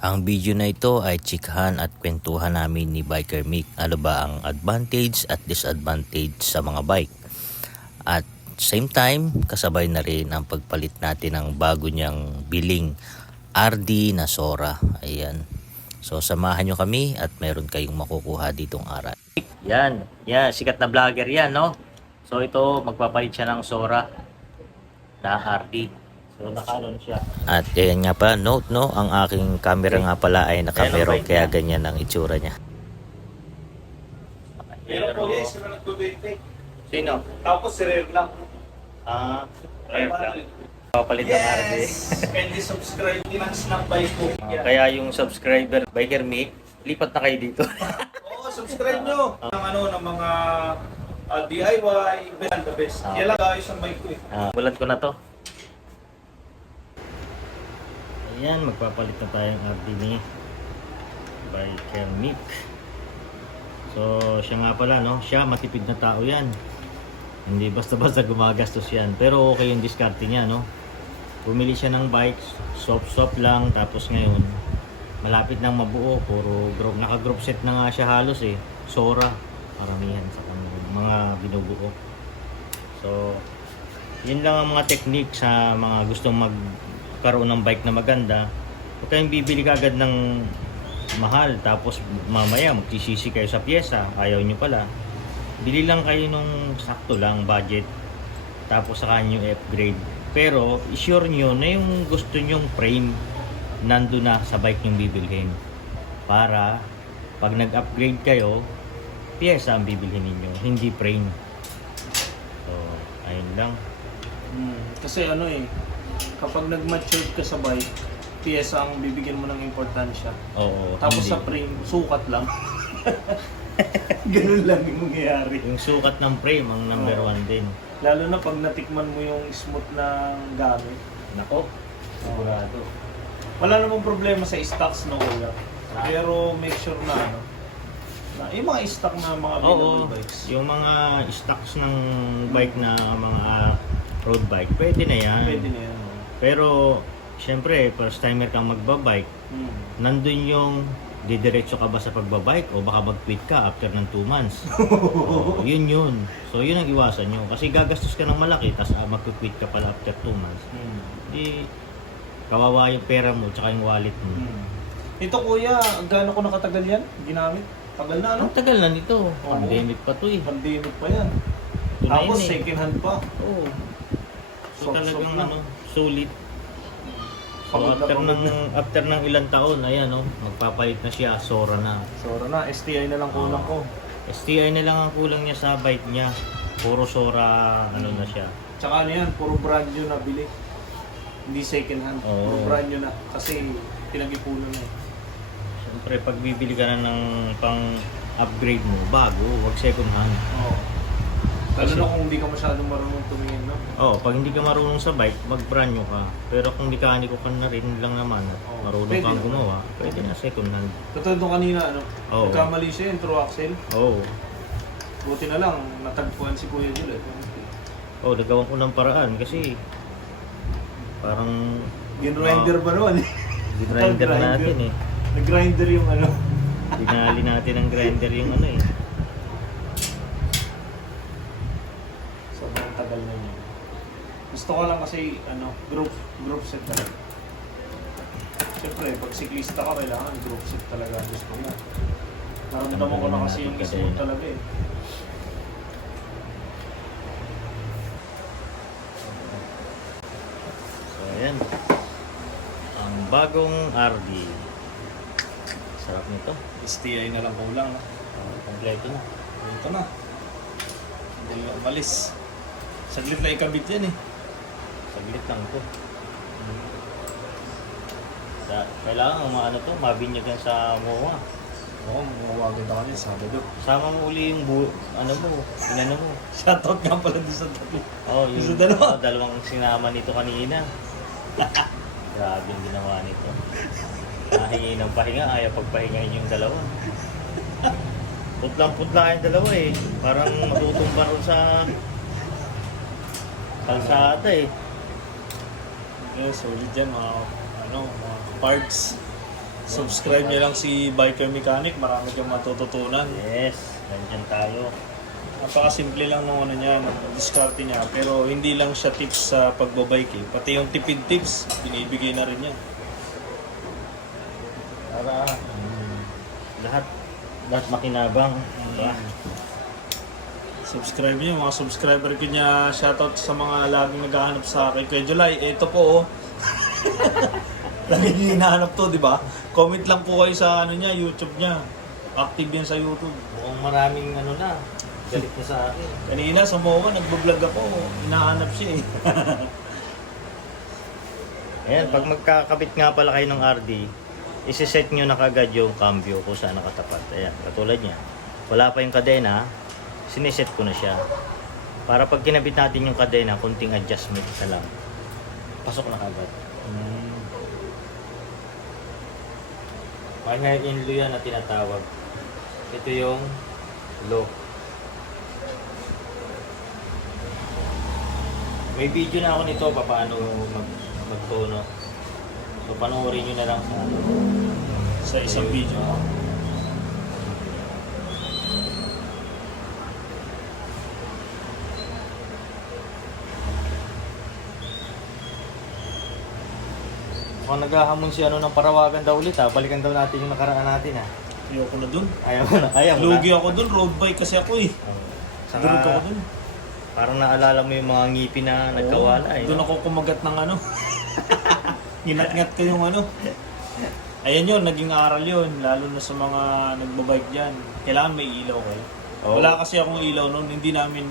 Ang video na ito ay chikahan at kwentuhan namin ni Biker Mick. Ano ba ang advantage at disadvantage sa mga bike? At same time, kasabay na rin ang pagpalit natin ng bago niyang biling RD na Sora. Ayan. So samahan nyo kami at meron kayong makukuha ditong aral. Yan, sikat na vlogger yan, no? So ito, magpapalit siya ng Sora na RD. So naka-on siya. At yan nga pa, note no, ang aking camera nga pala ay nakamero, kaya ganyan ang itsura niya. Pero po yes, na nag-20. Sino? Tapos si Rev lang. Rev lang. Papalit ng RD. And subscribe din ang Snap Bike ko. Kaya yung subscriber, Biker Mick, lipat na kayo dito. Oo, subscribe nyo. Ng mga DIY, best the best. Yan lang guys ang bike ko eh. Bulat ko na to. Ayan, magpapalit na tayong RD ni Biker Mick. So, siya nga pala, no? Siya, matipid na tao yan. Hindi basta-basta gumagastos yan. Pero okay yung diskarte niya, no? Bumili siya ng bike, soft lang. Tapos ngayon, malapit nang mabuo. Puro group, naka-group set na nga siya halos eh. Sora, paramihan sa kanya. Mga binubuo. So, yun lang ang mga technique sa mga gustong magkaroon ng bike na maganda. Huwag kayong bibili kagad ng mahal tapos mamaya magsisisi kayo sa pyesa, ayaw nyo pala. Bili lang kayo nung sakto lang budget, tapos saka nyo upgrade. Pero isure nyo na yung gusto nyong frame nando na sa bike nyong bibilhin, para pag nag-upgrade kayo, pyesa ang bibilhin ninyo, hindi frame. So ayun lang. Kasi kapag nag-mature ka sa bike, pyesa ang bibigyan mo ng importansya. Oo, Tapos hindi. sa frame, sukat lang. Ganun lang yung mangyayari. Yung sukat ng frame ang number one din. Lalo na pag natikman mo yung smooth na gamit. Nako, sigurado. Wala namang problema sa stocks no kuya. Pero make sure na yung mga stock na mga Oo, available bikes. yung mga stocks ng bike na mga road bike, pwede na yan. Pwede na yan. Pero, syempre, first timer kang magbabike, nandun yung didiretso ka ba sa pagbabike o baka mag-quit ka after ng 2 months. So, yun. So, yun ang iwasan nyo. Kasi gagastos ka ng malaki, tapos mag-quit ka pala after 2 months. Di, kawawa yung pera mo, tsaka yung wallet mo. Ito kuya, gaano ko nakatagal yan? Ginamit? Tagal na Ang tagal na nito. Oo. Pandemic pa to eh. Pandemic pa yan. Ito na Tapos yun eh. second hand pa. Oo. So, Soft talagang lang. sulit. So Pagod na after ng ilang taon, ayan magpapalit na siya, Sora na. Sora na, STI na lang kulang ko. STI na lang ang kulang niya sa bike niya. Puro Sora, na siya. Tsaka yan, puro brand new na bili. Hindi second hand, Oo. puro brand new na. Kasi pinag-ipunan na eh. Siyempre, pag bibili ka na ng pang-upgrade mo, bago, wag second hand. Oo. Lalo Kasi- na kung hindi ka masyadong marunong tumingin na. Pag hindi ka marunong sa bike, mag-brand new ka. Pero kung mekaniko ka na rin lang naman, at Oo. marunong Pwede kang naman. gumawa, pwede na second hand. Katulad nung kanina, Oo. nagkamali siya yung true axle. Oo. Buti na lang, natagpuan si Kuya Juliet. Nagawan ko ng paraan kasi parang Ginrinder ba naman eh? grinder natin eh. Nag-grinder yung Dinali natin ang grinder yung Sobrang tagal na yun. Gusto ko lang kasi group set talaga. Siyempre, pag siklista ka, kailangan group set talaga gusto mo. Naramdaman ko na kasi yung smooth talaga eh. So ayan. Ang bagong RD. Sarap nito. STI na lang kulang. Kompleto na. Ito na. Hindi na umalis. Saglit na ikabit yan eh. Saglit lang to. Kailangan mabinyagan sa MOA. Oo, mawagan na kami Sabado. Sama mo uli yung inano mo. Shoutout nga pala doon sa tabi. Yung Sa dalawa. dalawang sinama nito kanina. Grabe yung ginawa nito. Nahingi ng pahinga, ayaw pagpahingahin yung dalawa. Putlang-putla yung dalawa eh. Parang matutumba ron sa kalsada eh. Okay, solid yan mga parts. Subscribe niyo lang si Biker Mechanic, marami kang matututunan. Yes, nandyan tayo. Napakasimple lang ng ano niya, ng diskarte niya. Pero hindi lang siya tips sa pagbabike eh. Pati yung tipid tips, binibigay na rin niya. Para lahat makinabang. Diba? Subscribe niyo, mga subscriber ko niya. Shoutout sa mga laging naghahanap sa akin. Kuya July, ito po oh. Lagi niyo hinahanap to, di ba? Comment lang po kayo sa ano niya, YouTube niya. Active yan sa YouTube. Mukhang maraming ano na, galit na sa akin. Kanina sa MOA, nagbablog ako. Hinahanap siya eh. Ayan, pag magkakabit nga pala kayo ng RD, isi-set nyo na kagad yung cambio kung saan nakatapat. Ayan, katulad niya. Wala pa yung kadena, siniset ko na siya. Para pag kinabit natin yung kadena, kunting adjustment na lang. Pasok na kagad. High in low yan na tinatawag. Ito yung low. May video na ako nito paano magtono. So panoorin nyo na lang Sa isang video. Kung naghahamon si ano ng parawagan daw ulit balikan daw natin yung nakaraan natin Ayoko na dun. Ayaw mo na, ayaw mo Lugi na. ako dun, road bike kasi ako eh. Saka, Durog ako dun. parang naalala mo yung mga ngipin na nagkawala Doon ako kumagat ng ano. Ginat-ngat ko yung ano. Ayan yun, naging aral yun. Lalo na sa mga nagbabike dyan. Kailangan may ilaw kayo. Oo. Wala kasi akong ilaw noon. Hindi namin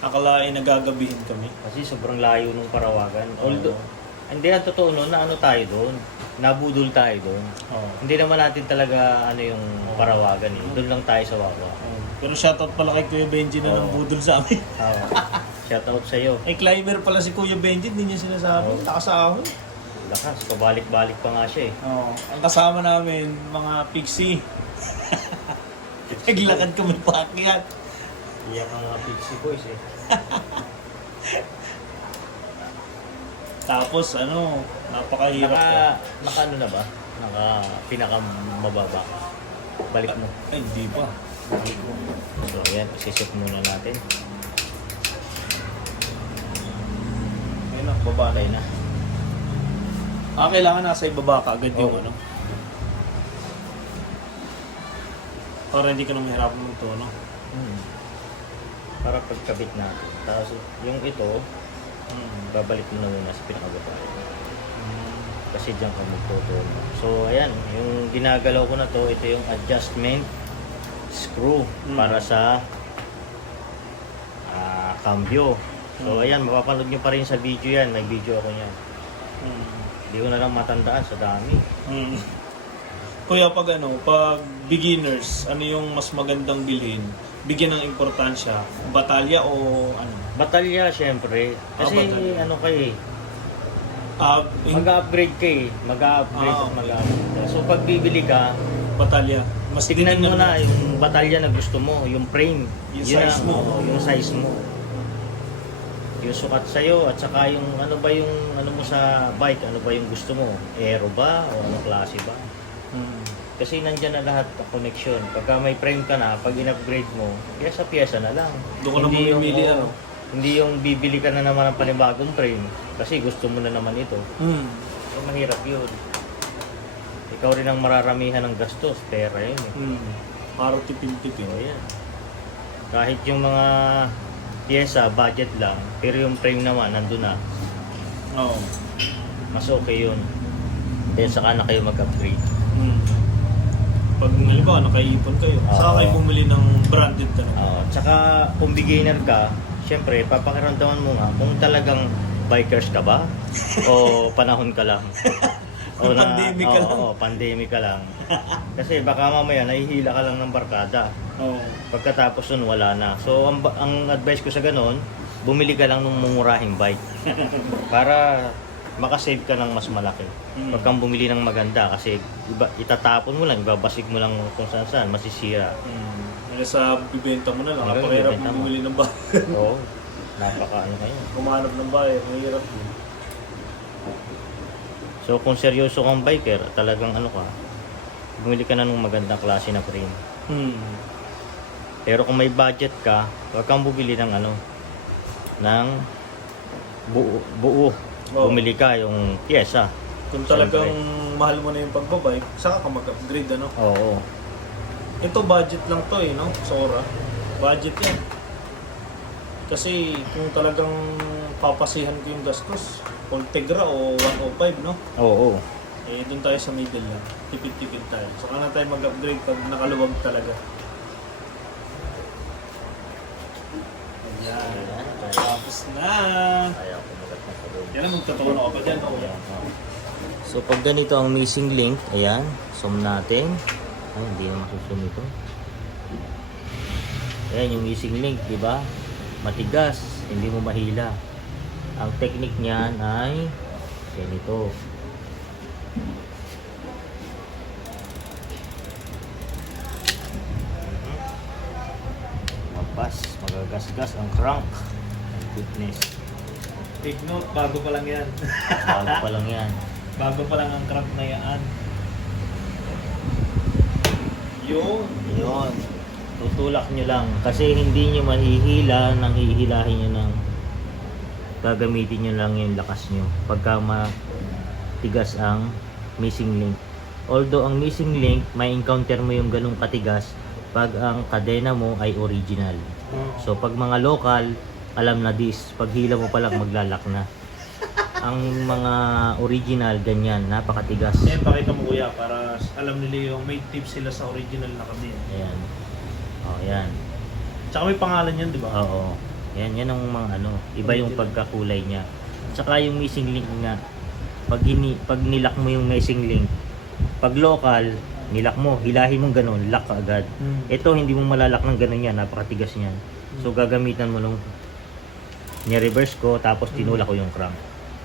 akalain na gagabihin kami. Kasi sobrang layo nung parawagan. Although, hindi ang totoo nun na ano tayo doon. Nabudol tayo doon. Oo. Hindi naman natin talaga ano yung parawagan eh. Doon lang tayo sa Wawa. Pero shoutout pala kay Kuya Benji na nang budol sa amin. Shout out sa'yo. Eh, climber pala si Kuya Benji, hindi niya sinasabi. Nakasahon. Lakas, pabalik-balik pa nga siya eh. Oo. Ang kasama namin, mga pixie. Naglakad kami paakyat. Iyak ang mga pixie boys eh. Tapos ano, napakahirap Naka ano na ba? Naka pinakamababa. Balik mo. Ay, hindi pa. So ayan, isiset muna natin. Ayun na, baba na Ayun yun. na. Kailangan nasa ibaba ka agad yung Oo. ano. Para hindi ka na mahirapan magtono. Para pagkabit natin. Tapos yung ito, babalik mo na muna sa pinakababa. Kasi diyan ka magtutuno. So ayan, yung ginagalaw ko na to, ito yung adjustment screw para sa cambio. So ayan, mapapanood nyo pa rin sa video yan. May video ako niyan. Hindi ko na lang matandaan sa dami. Kuya, pag beginners, ano yung mas magandang bilhin? Bigyan ng importansya, batalya o ano? Batalya, syempre. Kasi batalya. ano kayo eh, mag-upgrade ka eh. Mag-upgrade at okay. mag-upgrade. So pag bibili ka, Batalya. Mas tignan mo titingnan na yung batalya na gusto mo, yung frame. Yung Yun size na, mo. oo, yung size mo. Yung sukat sa'yo at saka yung ano ba yung ano mo sa bike, ano ba yung gusto mo? Aero ba o ano klase ba? Kasi nandyan na lahat ng connection. Pagka may frame ka na, pag in-upgrade mo, pyesa-pyesa na lang. Doon ka na mamimili, oo, ano? Hindi yung bibili ka na naman ng panibagong frame kasi gusto mo na naman ito. So mahirap yun. Ikaw rin ang mararamihan ng gastos, pera yun eh. Para tipid-tipid. So, yan. Kahit yung mga pyesa, budget lang, pero yung frame naman, nandun na. Oo. Mas okay yun. Then saka na kayo mag-upgrade. Pag halimbawa, nakaipon kayo, saka kayo bumili ng branded talaga. Tsaka kung beginner ka, syempre, papakiramdaman mo nga kung talagang bikers ka ba? O panahon ka lang? Pandemic ka lang. Oo, pandemic ka lang. Kasi baka mamaya nahihila ka lang ng barkada. Oo. Pagkatapos nun, wala na. So, ang advice ko sa ganon, bumili ka lang ng mumurahing bike. Para makasave ka ng mas malaki. Huwag kang bumili ng maganda kasi itatapon mo lang, ibabasig mo lang kung saan saan, masisira. Sa bibenta mo na lang, Hanggang napakahirap bibenta mo. bumili ng bahay. Oo, napaka ano kayo. Kumanap ng bahay, mahirap yun. So kung seryoso kang biker, talagang ano ka, bumili ka na ng magandang klase na frame. Hmm. Pero kung may budget ka, huwag kang bumili ng ano, ng buo. Oo. Bumili ka yung pyesa. Kung talagang mahal mo na yung pagbabike, saka ka mag-upgrade, ano? Oo. Ito budget lang to eh, no? Sora. Budget yan. Kasi kung talagang papasihan ko yung gastos, Ultegra o 105, no? Oo. Eh, dun tayo sa middle lang. Tipid-tipid tayo. Saka na tayo mag-upgrade pag nakaluwag talaga. Ayan. Ayan, kaya, Tapos na. kaya kumagat na sa loob. Yan ang magtataon ako pa dyan, no? Ayan, oo. So pag ganito ang missing link, ayan, zoom natin. Ay, hindi na masusum ito. Ayan yung missing link, di ba? Matigas, hindi mo mahila. Ang technique niyan ay ganito. Mapas, magagasgas ang crank. My goodness. Take note, bago pa lang yan. Bago pa lang yan. Bago pa lang ang crank na yan. Yun. Yun. Tutulak nyo lang. Kasi hindi nyo mahihila nang hihilahin nyo ng gagamitin nyo lang yung lakas nyo pagka matigas ang missing link. Although ang missing link, may encounter mo yung ganung katigas pag ang kadena mo ay original. So pag mga local, alam na this. Pag hila mo palang maglalak na. Ang mga original, ganyan, napakatigas. Yan, pakita mo kuya para alam nila yung may tips sila sa original na kabin. Ayan. Oh, yan. Tsaka may pangalan yan, di ba? Oo. Yan ang mga ano, iba yung Original. pagkakulay niya. Tsaka yung missing link nga. Pag nilak mo yung missing link, pag local, nilak mo, hilahin mo ganun, lock ka agad. Ito hindi mo malalak ng ganun yan, napakatigas niyan. So gagamitan mo nung ni-reverse ko tapos tinulak ko yung crank.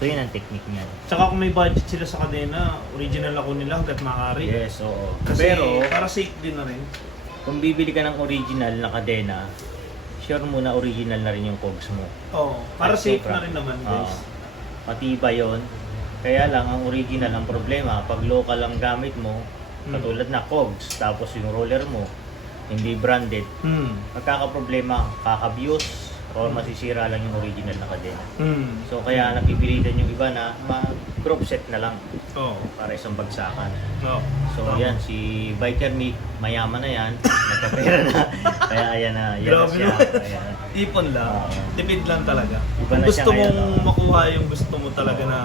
So yun ang technique niyan. Tsaka kung may budget sila sa kadena, original ako nila hanggat maaari. Yes, oo. Kasi Pero para safe din na rin. kung bibili ka ng original na kadena, sure mo na original na rin yung cogs mo. Oo, para At safe sobra. na rin naman guys. Oo. Matibay yun. Kaya lang, ang original ang problema, pag local ang gamit mo, katulad na cogs, tapos yung roller mo, hindi branded, magkakaproblema, kakabuse, o masisira lang yung original na kadena. So kaya napipilitan yung iba na mag-group set na lang Oo. para isang bagsakan. Oo. So Tama. yan, si Biker Mick, mayaman na yan, nagkapera na, kaya ayan na, yan na Grabe siya. naman. Ayan. Ipon lang. Oo. Tipid lang talaga. Iba na Gusto siya ngayon, mong no? makuha yung gusto mo talaga na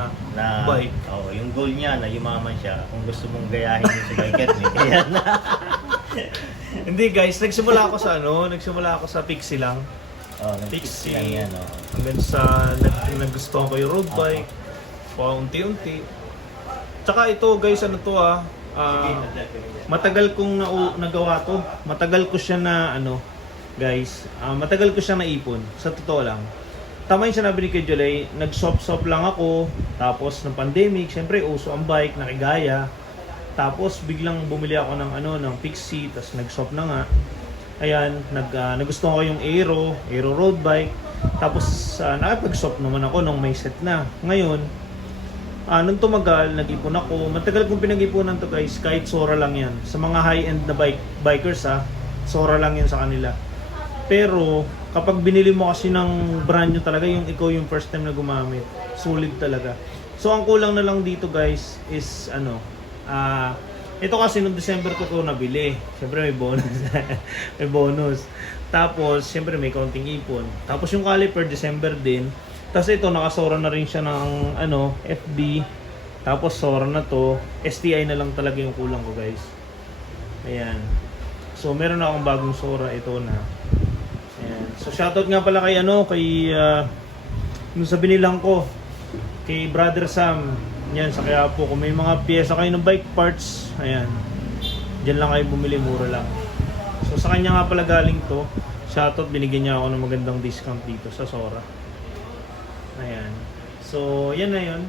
bike. Oh, yung goal niya na yumaman siya. Kung gusto mong gayahin yung si Biker Mick, ayan na. Hindi guys, nagsimula ako sa Pixie lang. Oh, Pixie. lang yan, oh. Hanggang sa nagustuhan ko yung road bike. Paunti-unti. Tsaka ito guys, ano to matagal kong nagawa to. Matagal ko siya na guys, matagal ko siya naipon. Sa totoo lang. Tama yung sinabi ni Kuya Julay, nag-shop lang ako. Tapos ng pandemic, syempre uso ang bike, nakigaya. Tapos biglang bumili ako ng Pixie, tapos nag-shop na nga. Ayan, nagustuhan ko yung Aero road bike. Tapos nakapag-shop naman ako nung may set na. Ngayon, nung tumagal, nag-ipon ako. Matagal kong pinag-ipunan to guys, kahit Sora lang yan. Sa mga high-end na bikers Sora lang yan sa kanila. Pero kapag binili mo kasi ng brand new talaga, yung ikaw yung first time na gumamit, sulit talaga. So ang kulang na lang dito guys is ito kasi noong December ko ito nabili. Siyempre may bonus. May bonus. Tapos siyempre may counting ipon. Tapos yung caliper December din. Tapos ito nakasora na rin siya ng FB. Tapos Sora na to. STI na lang talaga yung kulang ko guys. Ayan. So meron na akong bagong Sora, ito na. Ayan. So shoutout nga pala kay yung sa binilang ko, kay Brother Sam. Yan, sa Quiapo. Kung may mga piyesa kayo ng bike parts, ayan. Diyan lang kayo bumili, mura lang. So sa kanya nga pala galing to. Shoutout, binigyan niya ako ng magandang discount dito sa Sora. Ayan. So yan na yun.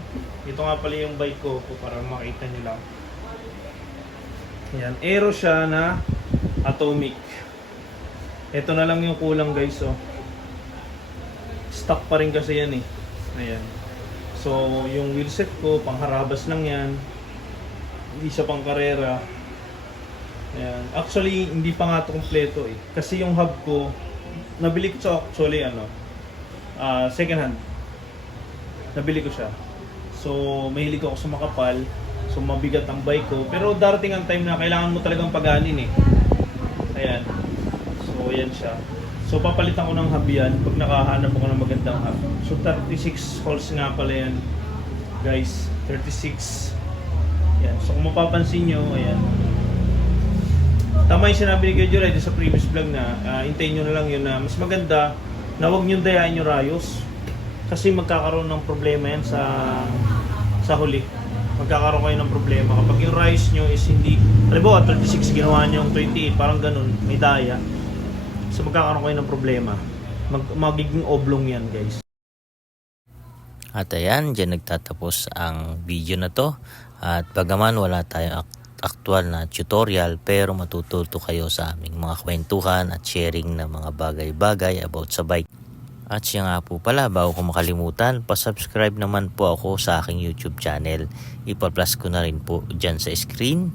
Ito nga pala yung bike ko para makita niyo lang. Ayan, Aero siya na Atomic. Ito na lang yung kulang guys, stock pa rin kasi yan Ayan. So yung wheelset ko pangharabas lang yan. Hindi siya pang karera. Ayan. Actually, hindi pa nga ito kompleto eh. Kasi yung hub ko, nabili ko siya actually second hand. Nabili ko siya. So, mahilig ako sa makapal. So, mabigat ang bike ko. Pero darating ang time na kailangan mo talagang paganin eh. Ayan. So, ayan siya. So, papalitan ko ng hub yan pag nakahanap ako ng magandang hub. So, 36 holes nga pala yan. Guys, 36. Ayan. So, kung mapapansin nyo, ayan. Tama yung sinabi ni Kuya Juray sa previous vlog na hintayin nyo na lang yun na mas maganda na huwag nyo dayain yung rayos. Kasi magkakaroon ng problema yan sa huli. Magkakaroon kayo ng problema. Kapag yung rayos nyo is hindi, halimbawa 36 ginawa nyo yung 28, parang ganun, may daya. So magkakaroon kayo ng problema. Magiging oblong yan guys. At ayan, dyan nagtatapos ang video na to. At bagaman wala tayong aktual na tutorial, pero matututo kayo sa aming mga kwentuhan at sharing ng mga bagay-bagay about sa bike. At siya nga po pala, bago ko makalimutan, pa-subscribe naman po ako sa aking YouTube channel. Ipa-plus ko na rin po dyan sa screen.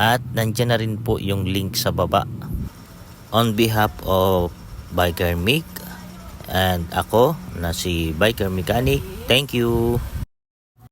At nandyan na rin po yung link sa baba. On behalf of Biker Mick and ako na si Biker Mechanic, thank you!